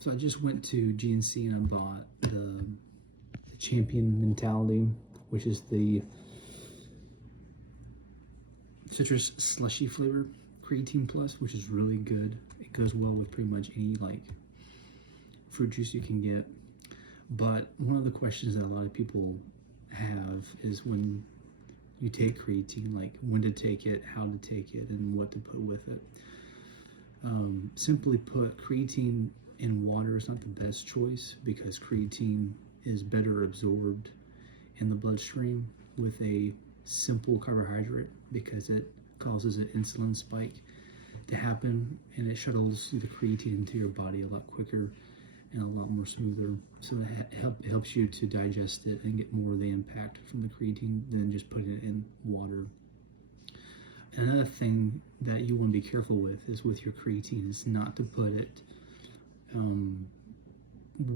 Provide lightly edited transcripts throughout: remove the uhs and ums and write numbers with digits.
So I just went to GNC and I bought the Champion Mentality, which is the citrus slushy flavor Creatine Plus, which is really good. It goes well with pretty much any like fruit juice you can get. But one of the questions that a lot of people have is when you take creatine, like when to take it, how to take it, and what to put with it. Simply put, creatine in water is not the best choice because creatine is better absorbed in the bloodstream with a simple carbohydrate because it causes an insulin spike to happen and it shuttles the creatine into your body a lot quicker and a lot more smoother. So it helps you to digest it and get more of the impact from the creatine than just putting it in water. Another thing that you want to be careful with is with your creatine is not to put it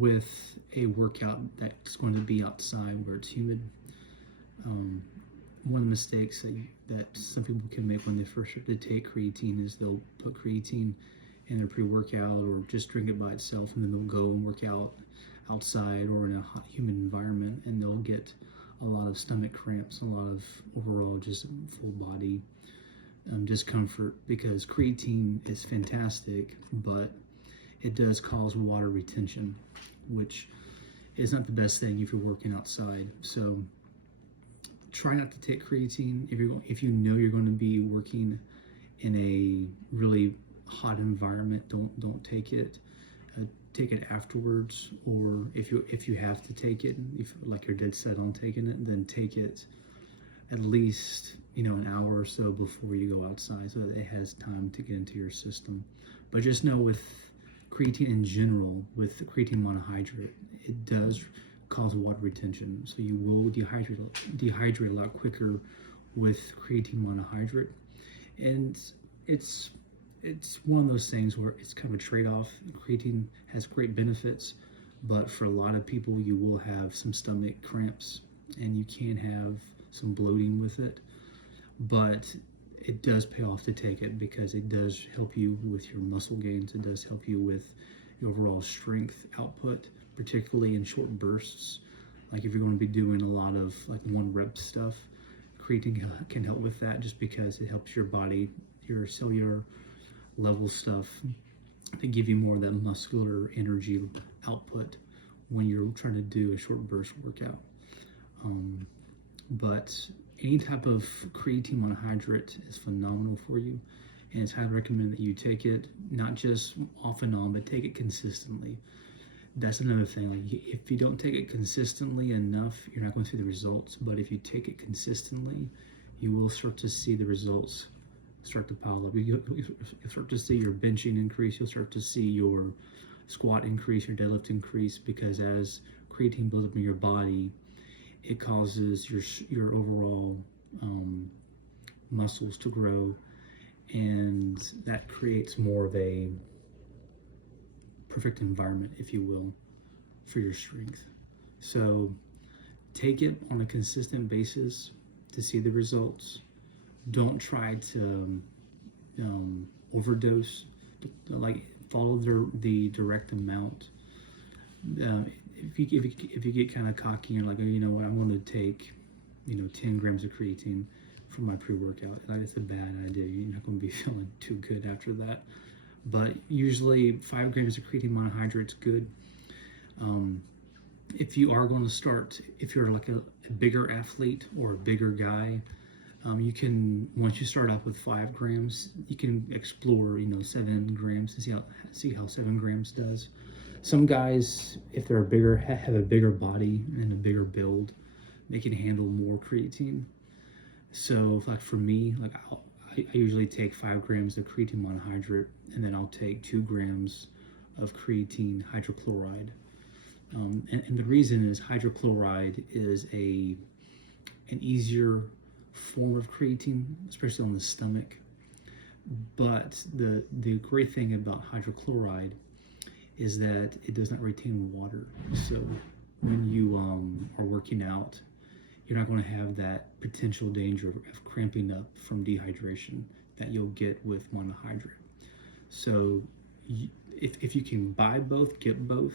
with a workout that's going to be outside where it's humid. One of the mistakes that some people can make when they first start to take creatine is they'll put creatine in their pre-workout or just drink it by itself, and then they'll go and work out outside or in a hot, humid environment, and they'll get a lot of stomach cramps, a lot of overall just full body discomfort because creatine is fantastic, but it does cause water retention, which is not the best thing if you're working outside. So try not to take creatine if you know you're going to be working in a really hot environment. Don't take it. Take it afterwards, or if you have to take it, if like you're dead set on taking it, then take it at least an hour or so before you go outside so that it has time to get into your system. But just know with creatine in general, with the creatine monohydrate, it does cause water retention. So you will dehydrate a lot quicker with creatine monohydrate. And it's one of those things where it's kind of a trade-off. Creatine has great benefits, but for a lot of people you will have some stomach cramps and you can have some bloating with it. But it does pay off to take it because it does help you with your muscle gains. It does help you with your overall strength output, particularly in short bursts. Like if you're going to be doing a lot of like 1 rep stuff, creatine can help with that just because it helps your body, your cellular level stuff to give you more of that muscular energy output when you're trying to do a short burst workout. But any type of creatine monohydrate is phenomenal for you, and it's highly recommended that you take it not just off and on, but take it consistently. That's another thing. Like if you don't take it consistently enough, you're not going to see the results. But if you take it consistently, you will start to see the results start to pile up. You'll start to see your benching increase. You'll start to see your squat increase, your deadlift increase, because as creatine builds up in your body, it causes your overall muscles to grow, and that creates more of a perfect environment, if you will, for your strength. So take it on a consistent basis to see the results. Don't try to overdose. Like follow the direct amount. If you get kind of cocky and like, you know what, I want to take 10 grams of creatine for my pre-workout, it's a bad idea. You're not going to be feeling too good after that. But usually 5 grams of creatine monohydrate is good. If you are going to start, if you're like a bigger athlete or a bigger guy, you can, once you start off with 5 grams, you can explore 7 grams and see how 7 grams does. Some guys, if they're bigger, have a bigger body and a bigger build, they can handle more creatine. So like for me, like I usually take 5 grams of creatine monohydrate, and then I'll take 2 grams of creatine hydrochloride. And the reason is hydrochloride is an easier form of creatine, especially on the stomach. But the great thing about hydrochloride is that it does not retain water. So when you are working out, you're not going to have that potential danger of cramping up from dehydration that you'll get with monohydrate. So if you can buy both, get both,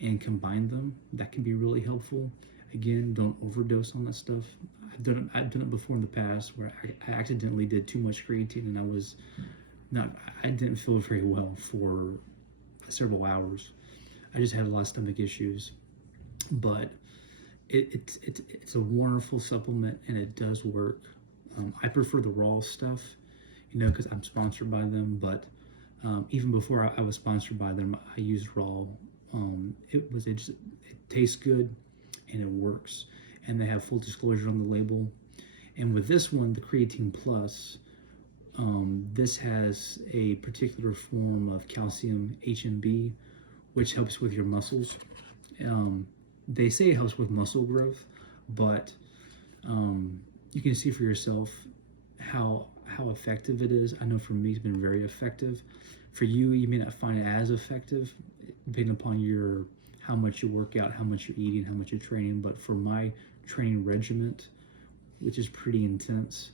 and combine them, that can be really helpful. Again, don't overdose on that stuff. I've done it before in the past where I accidentally did too much creatine, and I didn't feel very well for several hours. I just had a lot of stomach issues, but it's a wonderful supplement and it does work. I prefer the raw stuff, because I'm sponsored by them. But even before I was sponsored by them, I used raw. It tastes good and it works, and they have full disclosure on the label. And with this one, the Creatine Plus, this has a particular form of calcium HMB, which helps with your muscles. They say it helps with muscle growth, but you can see for yourself how effective it is. I know for me, it's been very effective. For you, you may not find it as effective, depending upon how much you work out, how much you're eating, how much you're training. But for my training regimen, which is pretty intense,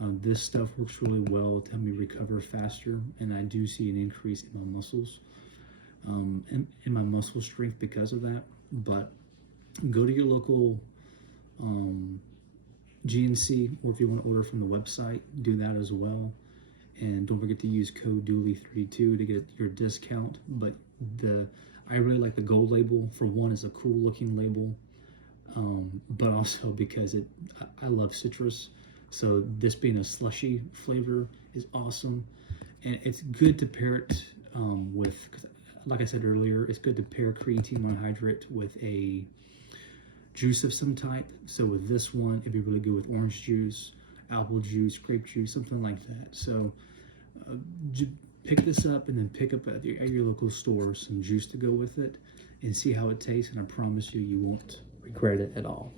this stuff works really well to help me recover faster, and I do see an increase in my muscles and in my muscle strength because of that. But go to your local GNC, or if you want to order from the website, do that as well. And don't forget to use code Dooley32 to get your discount. But I really like the gold label. For one, it's a cool looking label, but also because I love citrus. So this being a slushy flavor is awesome, and it's good to pair it with. Like I said earlier, it's good to pair creatine monohydrate with a juice of some type. So with this one, it'd be really good with orange juice, apple juice, grape juice, something like that. So pick this up, and then pick up at your local store some juice to go with it, and see how it tastes. And I promise you, you won't regret it at all.